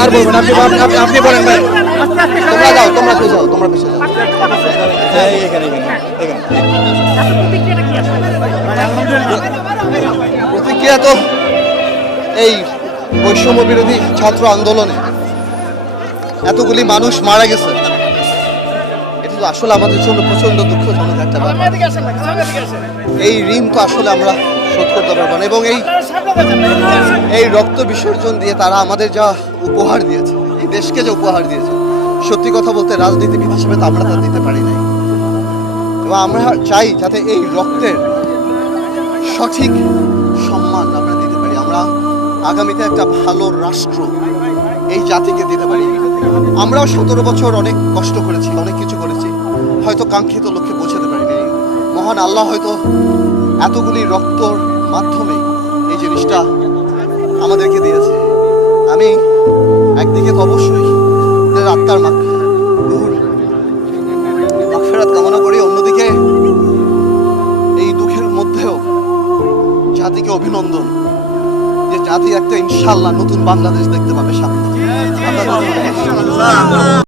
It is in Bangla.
আর বলবেন আপনি বলেন ভাই, তোমরা যাও, তোমরা যাও, তোমরা পিছিয়ে যাও। প্রতিক্রিয়া তো এই বৈষম্য বিরোধী ছাত্র আন্দোলনে এতগুলি মানুষ মারা গেছে, এটা তো আসলে আমাদের জন্য প্রচন্ড দুঃখজনক একটা ব্যাপার। এই ঋণ তো আসলে আমরা শোধ করতে পারবো না, এবং এই রক্ত বিসর্জন দিয়ে তারা আমাদের যা উপহার দিয়েছে, এই দেশকে যে উপহার দিয়েছে, সত্যি কথা বলতে রাজনীতিবিদ হিসেবে তো আমরা তা দিতে পারি নাই। এবং আমরা চাই যাতে এই রক্তের সঠিক সম্মান আমরা দিতে পারি, আমরা আগামীতে একটা ভালো রাষ্ট্র এই জাতিকে দিতে পারি। আমরাও 17 বছর অনেক কষ্ট করেছি, অনেক কিছু করেছি, হয়তো কাঙ্ক্ষিত লক্ষ্যে পৌঁছাতে পারিনি। মহান আল্লাহ হয়তো এতগুলি রক্তর মাধ্যমে এই জিনিসটা আমাদেরকে দিয়েছে। আমি একদিকে তো অবশ্যই আত্মার মাগফিরাত কামনা করি, অন্যদিকে এই দুঃখের মধ্যেও জাতিকে অভিনন্দন যে জাতি একটা ইনশাআল্লাহ নতুন বাংলাদেশ দেখতে পাবে সামনে।